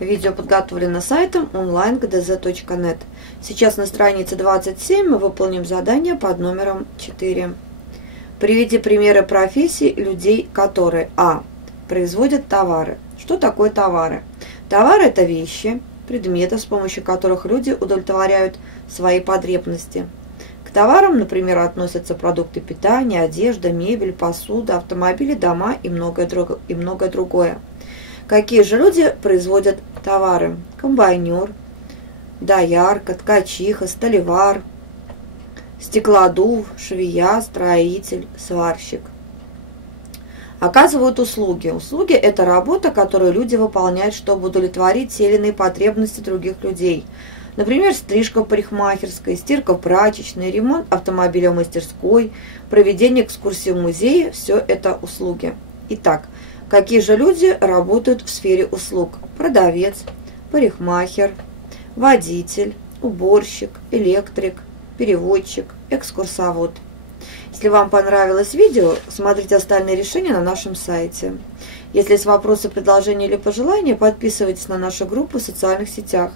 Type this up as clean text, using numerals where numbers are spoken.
Видео подготовлено сайтом online.gdz.net. Сейчас на странице 27 мы выполним задание под номером 4. Приведи примеры профессий людей, которые производят товары. Что такое товары? Товары – это вещи, предметы, с помощью которых люди удовлетворяют свои потребности. К товарам, например, относятся продукты питания, одежда, мебель, посуда, автомобили, дома и многое другое. Какие же люди производят товары? Комбайнер, доярка, ткачиха, столевар, стеклодув, швея, строитель, сварщик. Оказывают услуги. Услуги – это работа, которую люди выполняют, чтобы удовлетворить те или иные потребности других людей. Например, стрижка в парикмахерской, стирка в прачечной, ремонт автомобиля в мастерской, проведение экскурсии в музее – все это услуги. Итак, какие же люди работают в сфере услуг? Продавец, парикмахер, водитель, уборщик, электрик, переводчик, экскурсовод. Если вам понравилось видео, смотрите остальные решения на нашем сайте. Если есть вопросы, предложения или пожелания, подписывайтесь на нашу группу в социальных сетях.